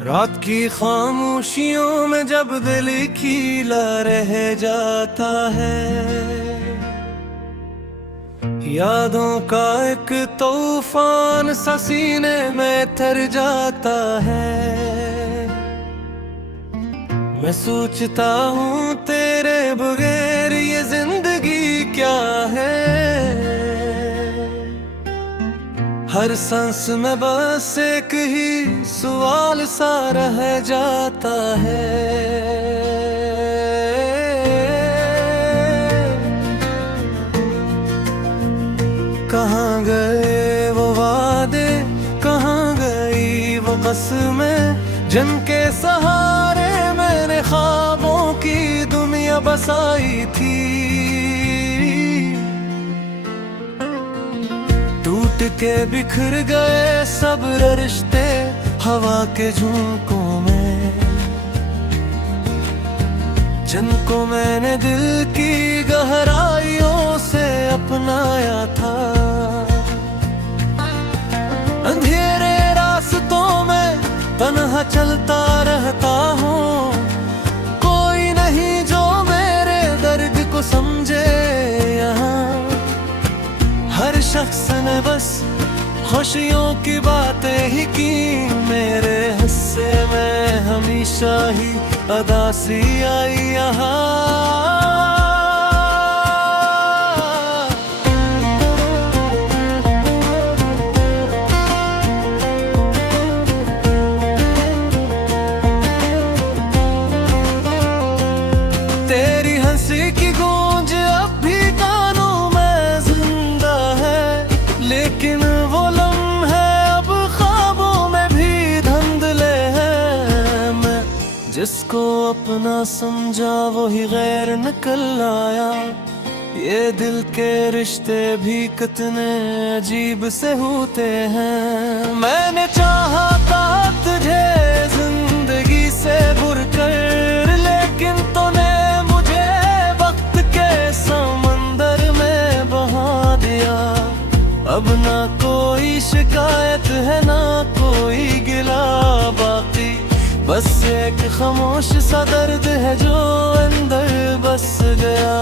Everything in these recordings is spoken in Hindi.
रात की खामोशियों में जब दिल खीला रह जाता है, यादों का एक तूफान सा सीने में तर जाता है। मैं सोचता हूँ तेरे बगैर ये जिंदगी क्या है। हर सांस में बस एक ही सवाल सा रह जाता है। कहाँ गए वो वादे, कहाँ गई वो कसमें, जिनके सहारे मैंने ख्वाबों की दुनिया बसाई थी। टूट के बिखर गए सब रिश्ते हवा के झोंकों में, जिनको मैंने दिल की गहराइयों से अपनाया था। अंधेरे रास्तों में तन्हा चलता रहता हूँ, कोई नहीं जो मेरे दर्द को समझे यहाँ। हर शख्स ने बस खुशियों की बातें ही की, मेरे हिस्से में हमेशा ही उदासी आई यहाँ। तेरी हंसी की गूंज अब भी कानों में जिंदा है, लेकिन वो लम्हे अब ख्वाबों में भी धुंधले हैं। मैं जिसको अपना समझा वही गैर निकल आया। ये दिल के रिश्ते भी कितने अजीब से होते हैं। मैंने चाहा था तुझे जिंदगी से बुरकर, लेकिन तूने मुझे वक्त के समंदर में बहा दिया। अब ना कोई शिकायत है ना कोई गिला बाकी, बस एक खामोश सा दर्द है जो अंदर बस गया।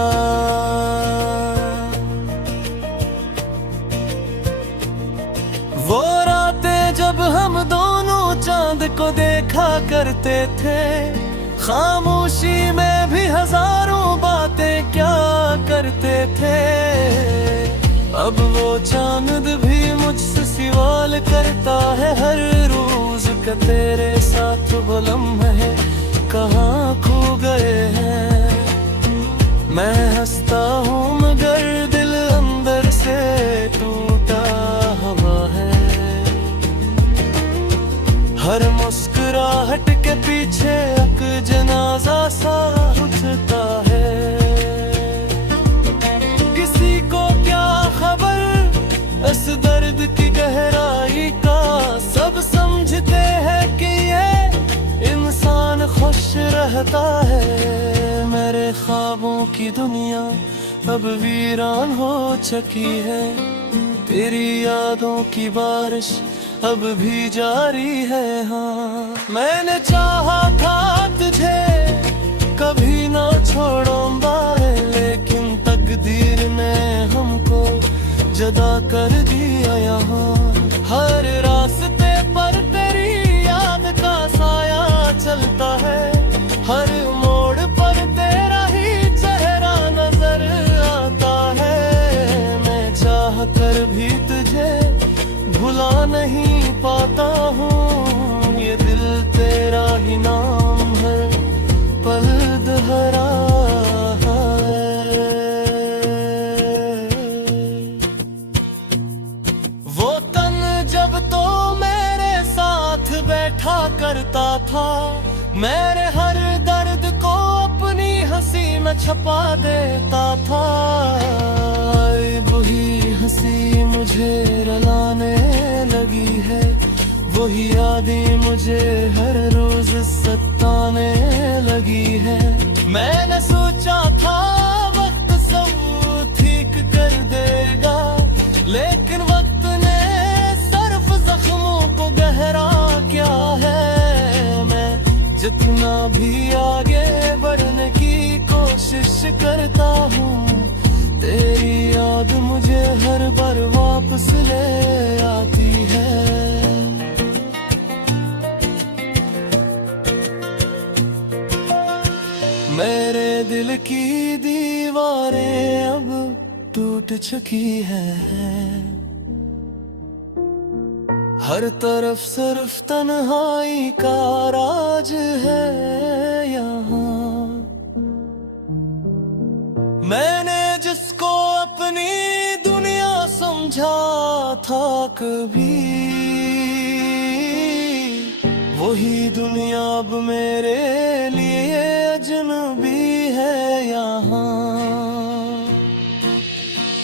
वो रातें जब हम दोनों चांद को देखा करते थे, खामोशी में भी हजारों बातें क्या करते थे। अब वो चांद भी मुझसे सवाल करता है हर रोज का, तेरे साथ वो लम्हे कहाँ खो गए हैं। मैं हंसता हूँ मगर दिल अंदर से टूटा हुआ है। हर मुस्कुराहट के पीछे एक जनाजा सा उठता है। किसी को क्या खबर इस दर्द की गहराई का, सब समझते हैं कि ये इंसान खुश रहता है। मेरे ख्वाबों की दुनिया अब वीरान हो चुकी है, तेरी यादों की बारिश अब भी जारी है। हाँ, मैंने चाहा था तुझे कभी ना छोड़ूंगा, लेकिन तकदीर ने हमको जुदा कर दिया यहाँ। हर रास्ते पर तेरी याद का साया चलता है, हर मोड़ पर तेरा ही चेहरा नजर आता है। मैं चाह कर भी तुझे भुला नहीं पाता हूँ, ये दिल तेरा ही नाम है पल दोहरा है। वो तन जब तो मेरे साथ बैठा करता था, मेरे हर दर्द को अपनी हंसी में छुपा देता था। वही हंसी मुझे रुलाने लगी है, वही यादें मुझे हर रोज सताने लगी है। मैंने सोचा था वक्त सब ठीक कर देगा, लेकिन वक्त ने सिर्फ जख्मों को गहरा क्या है। जितना भी आगे बढ़ने की कोशिश करता हूँ, तेरी याद मुझे हर बार वापस ले आती है। मेरे दिल की दीवारें अब टूट चुकी हैं, हर तरफ सिर्फ तन्हाई का राज है यहाँ। मैंने जिसको अपनी दुनिया समझा था कभी, वही दुनिया अब मेरे लिए अजनबी है यहाँ।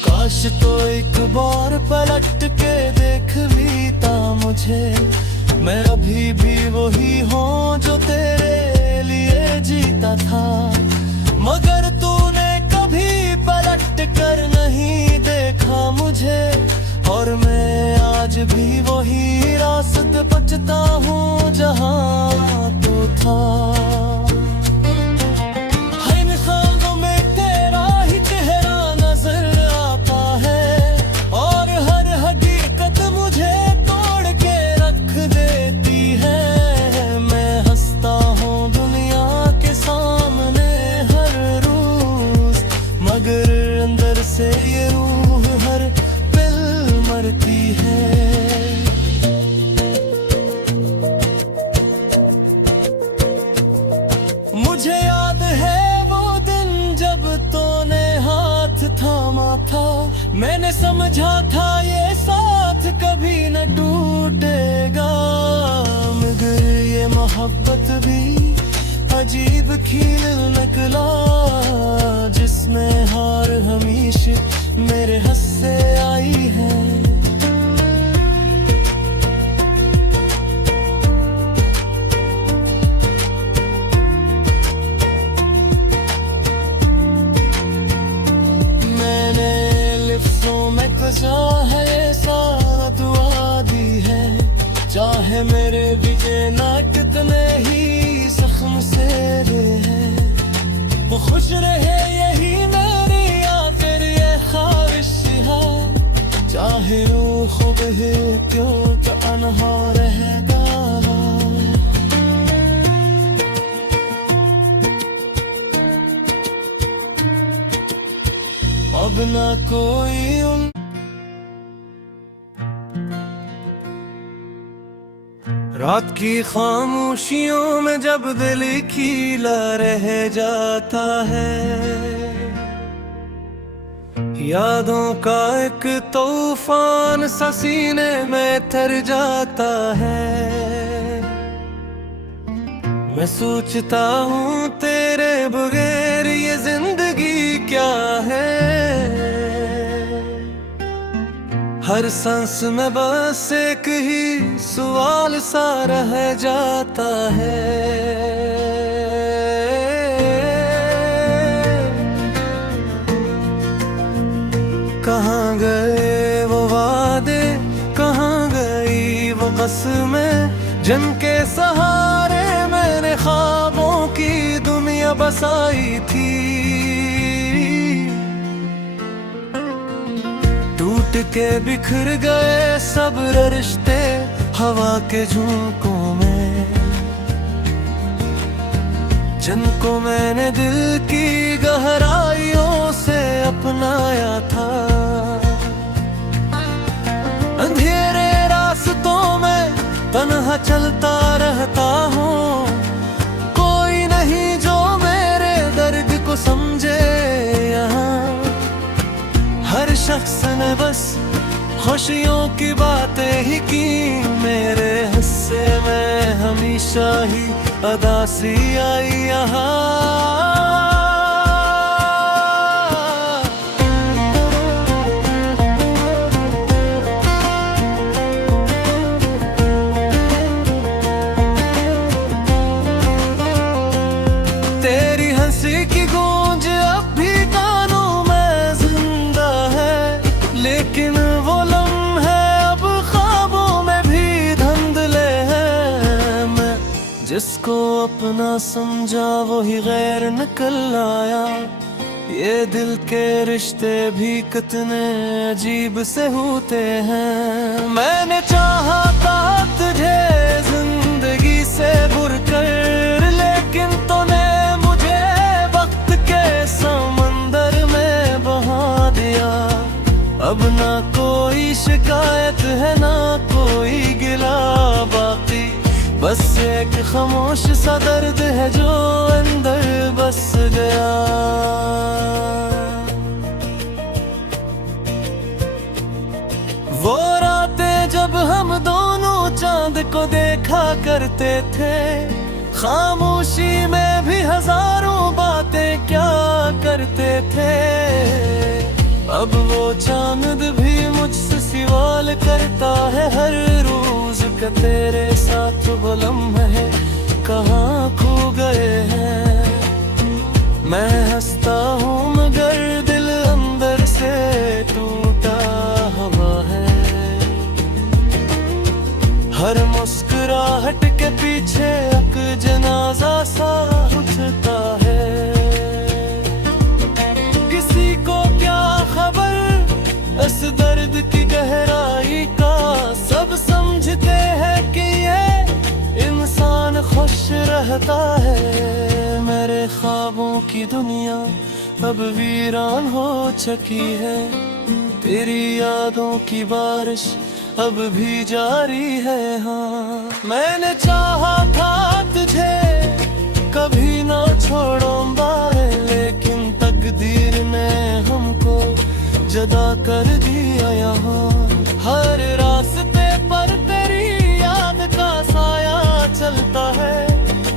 काश तो एक बार पलट के देख लेता मुझे, मैं अभी भी वही हूँ जो तेरे लिए जीता था। मगर तूने कभी पलट कर नहीं देखा मुझे, और मैं आज भी वही रास्ते बचता हूँ जहाँ तू था। से ये रूह हर पल मरती है। मुझे याद है वो दिन जब तूने हाथ थामा था, मैंने समझा था ये साथ कभी न टूटेगा। मगर ये मोहब्बत भी अजीब खेल निकला, जिसमें हार हमेशा मेरे हंस से आई है। मैंने लिफ्टों में कजा है ये सारा दुआ दी है, चाहे मेरे विजय ना कितने ही जख्म से रहे, वो खुश रहे यही मेरी आखिर ये ख्वाहिश है। चाहे रूह बहे क्यों तो अनहा रहेगा। अब ना कोई उन रात की खामोशियों में जब दिल खीला रह जाता है, यादों का एक तूफान सा सीने में तर जाता है। मैं सोचता हूँ तेरे बगैर ये जिंदगी क्या है। हर सांस में बस एक ही सवाल सा रह जाता है। कहाँ गए वो वादे, कहाँ गई वो कसमें, जिनके सहारे मैंने ख्वाबों की दुनिया बसाई थी। टूट के बिखर गए सब रिश्ते हवा के झोंकों में, जिनको मैंने दिल की गहराइयों से अपनाया था। अंधेरे रास्तों में तन्हा चलता रहता हूँ, कोई नहीं जो मेरे दर्द को समझे यहाँ। हर शख्स ने बस खुशियों की बातें ही की, मेरे हिस्से में हमेशा ही उदासी आई यहाँ। तेरी हंसी की गूंज अब भी कानों में जिंदा है, लेकिन वो लम्हे अब ख्वाबों में भी धुंधले हैं। मैं जिसको अपना समझा वही गैर निकल आया। ये दिल के रिश्ते भी कितने अजीब से होते हैं। मैंने चाहा था तुझे जिंदगी से बुरकर, लेकिन तूने मुझे वक्त के समंदर में बहा दिया। अब ना कोई शिकायत है ना कोई गिला बाकी, बस एक खामोश सा दर्द है जो अंदर बस गया। वो रातें जब हम दोनों चांद को देखा करते थे, खामोशी में भी हजारों बातें क्या करते थे। अब वो चांद भी मुझसे सवाल करता है हर रोज का, तेरे साथ वो लम्हे कहाँ खो गए हैं। मैं हंसता हूँ मगर दिल अंदर से टूटा हुआ है। हर मुस्कुराहट के पीछे एक जनाजा सा उठता है। किसी को क्या खबर इस दर्द की गहराई का, सब समझते हैं कि ये इंसान खुश रहता है। मेरे ख्वाबों की दुनिया अब वीरान हो चुकी है, तेरी यादों की बारिश अब भी जारी है। हाँ, मैंने चाहा था तुझे कभी ना छोड़ूंगा, लेकिन तकदीर ने हमको जुदा कर दिया यहाँ। हर रास्ते पर तेरी याद का साया चलता है,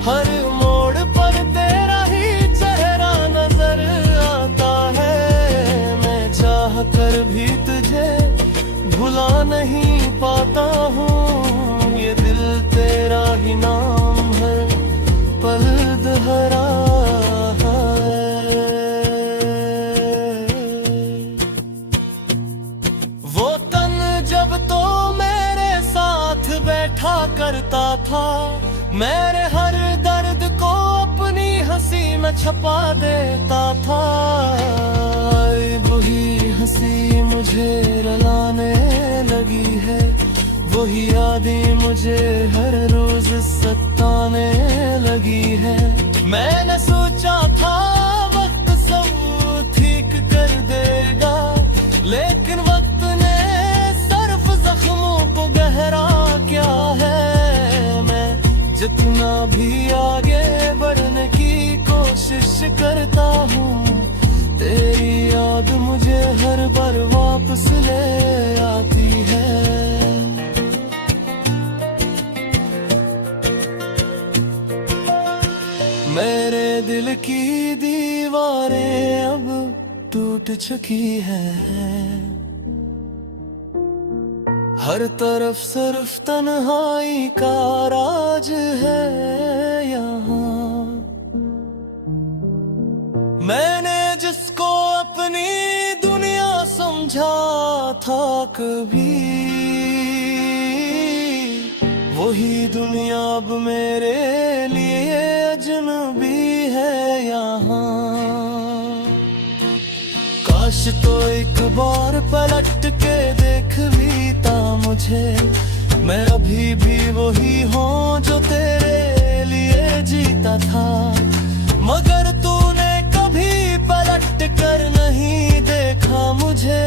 हर मोड़ पर तेरा ही चेहरा नजर आता है। मैं चाह कर भी तुझे भुला नहीं पाता हूँ, ये दिल तेरा ही नाम है पल दोहरा है। वो तन जब तो मेरे साथ बैठा करता था, मेरे हर दर्द को अपनी हंसी में छुपा देता था। वही हंसी मुझे रुलाने लगी है, वही यादें मुझे हर रोज सताने लगी है। मैंने सोचा था वक्त सब ठीक कर देगा, लेकिन वक्त ने सिर्फ जख्मों को गहरा क्या है। मैं जितना भी आगे बढ़ने की कोशिश करता हूँ, तेरी याद मुझे हर बार वापस ले आती है। मेरे दिल की दीवारें अब टूट चुकी है, हर तरफ सिर्फ तन्हाई का राज है यहाँ। मैंने जिसको अपनी दुनिया समझा था कभी, वही दुनिया अब मेरे लिए अजनबी है यहाँ। काश तो एक बार पलट के देख भी ता मुझे, मैं अभी भी वही हूँ जो तेरे लिए जीता था। मगर तूने कभी पलट कर नहीं देखा मुझे,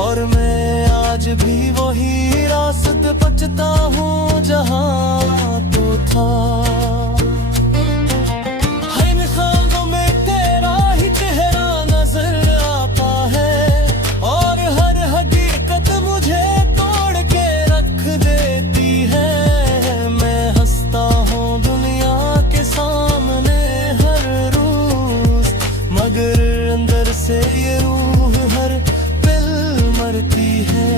और मैं आज भी वही रास्ते बचता हूँ जहाँ तू था। हर ख्वाब में तेरा ही चेहरा नजर आता है, और हर हकीकत मुझे तोड़ के रख देती है। मैं हंसता हूँ दुनिया के सामने हर रोज, मगर अंदर से ये रूह हर पल मरती है।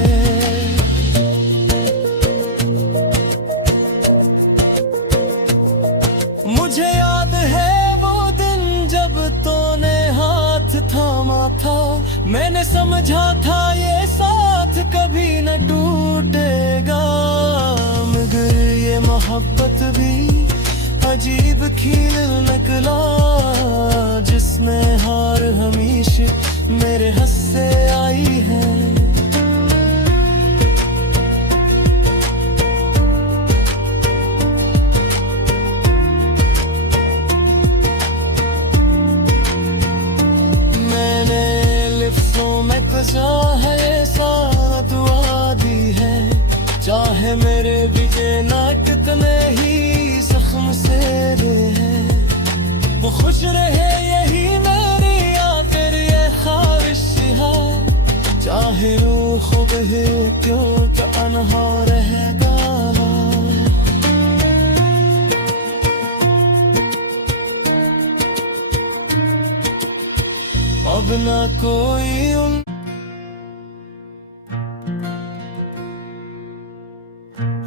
मुझे याद है वो दिन जब तूने हाथ थामा था, मैंने समझा था ये साथ कभी न टूटेगा। मगर ये मोहब्बत भी अजीब खील निकला, जिसमें हार हमेशा मेरे हस्से आई है। मैंने लिफ्टों में कजा है ये सारा दुआ दी है, चाहे मेरे विजय ना कितने ही जख्म से रहे, वो खुश रहे यही मेरी आखिर ये ख्वाहिश है। चाहे रूह बहे क्यों तो अनहा रहेगा, अब ना कोई उन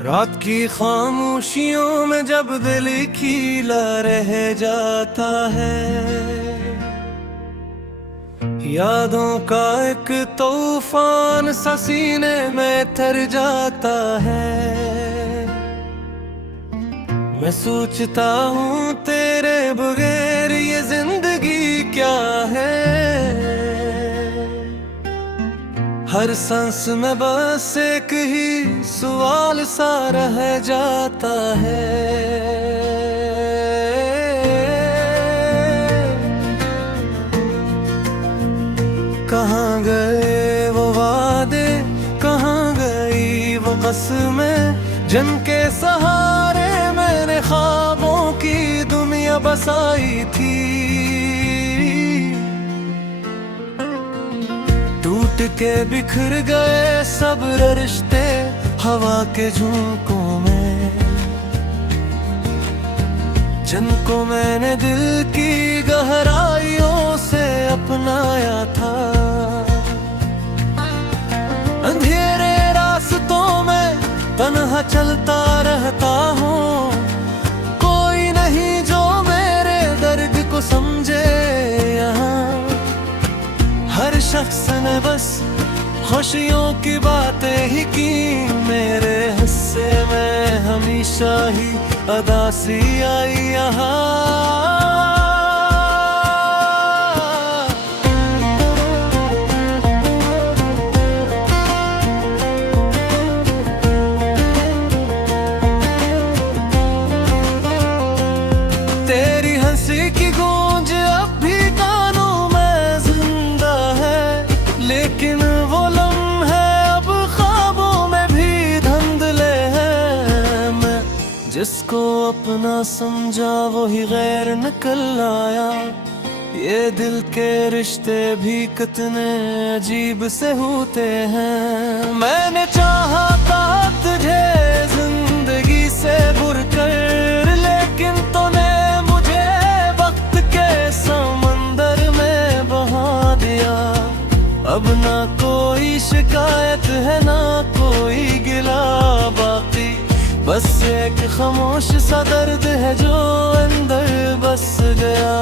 रात की खामोशियों में जब दिल खीला रह जाता है, यादों का एक तूफान सा सीने में तर जाता है। मैं सोचता हूँ तेरे बगैर ये जिंदगी क्या है, हर सांस में बस एक ही सवाल सा रह जाता है। कहाँ गए वो वादे, कहाँ गई वो कसमें, जिनके सहारे मैंने ख्वाबों की दुनिया बसाई थी। टूट के बिखर गए सब रिश्ते हवा के झोंकों में, जिनको मैंने दिल की गहराइयों से अपनाया था। अंधेरे रास्तों में तन्हा चलता रहता हूँ, कोई नहीं जो मेरे दर्द को समझे यहाँ। हर शख्स ने बस खुशियों की बातें ही की, मेरे हिस्से में हमेशा ही अदासी आई यहाँ। तेरी हंसी की गूंज अब भी कानों में जिंदा है, लेकिन वो लम्हे अब ख्वाबों में भी धुंधले हैं। मैं जिसको अपना समझा वही गैर निकल आया, ये दिल के रिश्ते भी कितने अजीब से होते हैं। मैंने चाहा था तुझे जिंदगी से बुरकर, लेकिन तूने मुझे वक्त के समंदर में बहा दिया। अब ना कोई शिकायत है ना कोई गिला बाकी, बस एक खामोश सा दर्द है जो अंदर बस गया।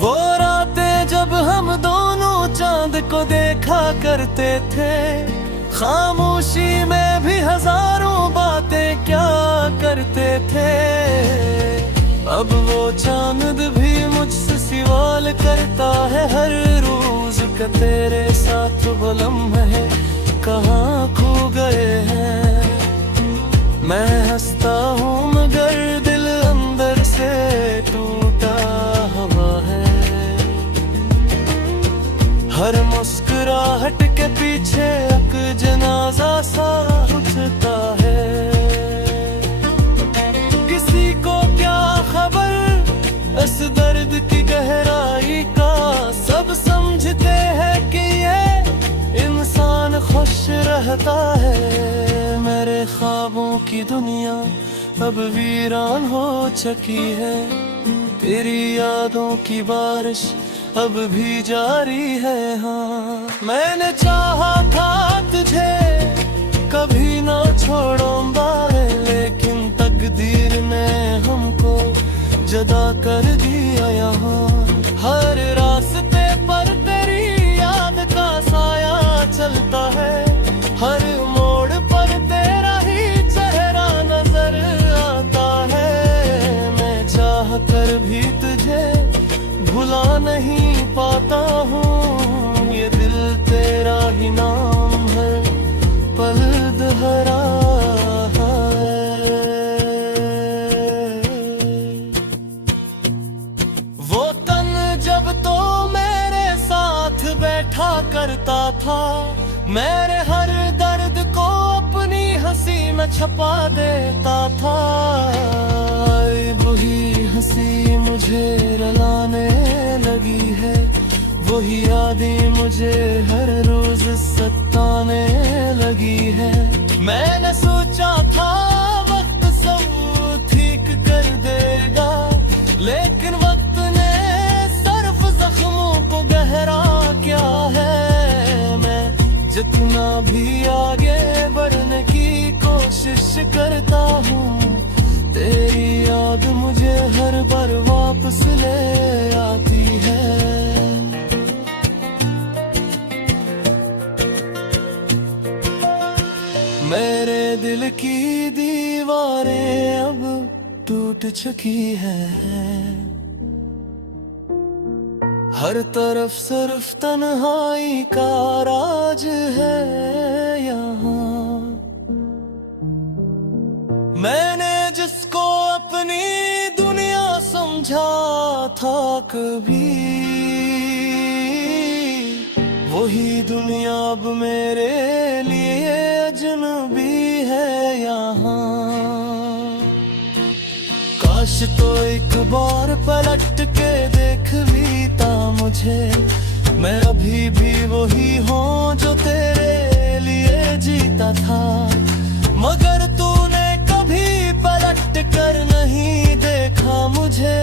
वो रातें जब हम दोनों चांद को देखा करते थे, खामोशी में भी हजारों बातें क्या करते थे। अब वो चांद भी मुझसे सवाल करता है हर रोज का, तेरे साथ वो लम्हे कहाँ खो गए हैं। मैं हंसता हूँ मगर दिल अंदर से टूटा हुआ है, हर मुस्कुराहट के पीछे एक जनाजा सा उठता है। किसी को क्या खबर इस दर्द की गहराई का, सब समझते हैं कि ये इंसान खुश रहता है। मेरे ख्वाबों की दुनिया अब वीरान हो चुकी है, तेरी यादों की बारिश अब भी जारी है। हाँ, मैंने चाहा था तुझे कभी ना छोड़ूंगा, लेकिन तकदीर ने हमको जदा कर दिया यहाँ। हर रास्ते पर तेरी याद का साया चलता है, हर मोड़ पर बैठा करता था। मेरे हर दर्द को अपनी हंसी में छुपा देता था। वही हंसी मुझे रुलाने लगी है, वही यादें मुझे हर रोज सताने लगी है। मैंने सोचा था वक्त सब ठीक कर देगा, लेकिन वक्त ने सिर्फ जख्मों को गहरा क्या है। मैं जितना भी आगे बढ़ने की कोशिश करता हूँ, तेरी याद मुझे हर बार वापस ले आती है। मेरे दिल की दीवारें अब टूट चुकी है, हर तरफ सिर्फ तन्हाई का राज है यहाँ। मैंने जिसको अपनी दुनिया समझा था कभी, वही दुनिया अब मेरे लिए अजनबी है यहाँ। काश तो एक बार पलट के देख भी ता मुझे, मैं अभी भी वही हूँ जो तेरे लिए जीता था। मगर तूने कभी पलट कर नहीं देखा मुझे,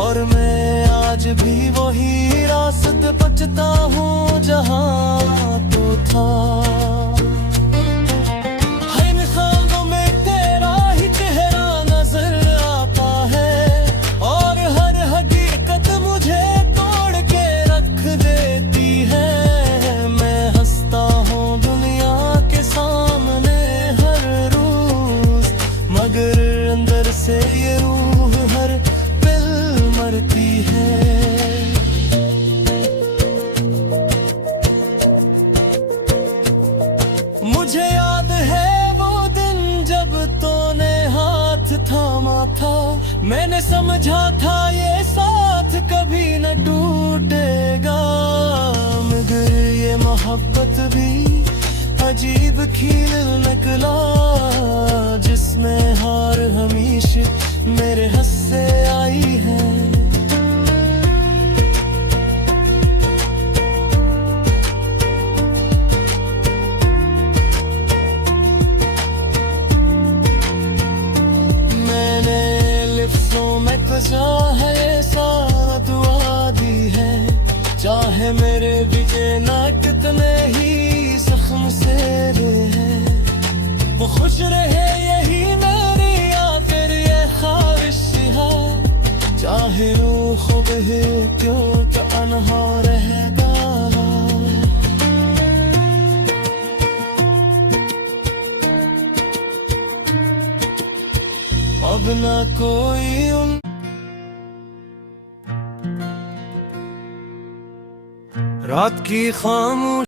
और मैं आज भी वही रास्ते बचता हूँ जहाँ तू था। इन ख्वाबों में तेरा ही चेहरा नजर आता है, और हर हकीकत मुझे तोड़ के रख देती है। मैं हंसता हूँ दुनिया के सामने हर रोज, मगर अंदर से ये रूह हर पल मरती है। मुझे याद है वो दिन जब तूने हाथ थामा था, मैंने समझा था ये साथ कभी न टूटेगा। मगर ये मोहब्बत भी अजीब खेल निकला, जिसमें हार हमेशा मेरे हिस्से आई है। वजह है ये सारा दुआ दी है, चाहे मेरे विजय ना कितने ही जख्म से हैं। वो खुश रहे यही मेरी आखिर ये ख्वाहिश है, चाहे रूह खुद ही क्यों तो अनहा रहेगा। अब ना कोई उन रात की खामोश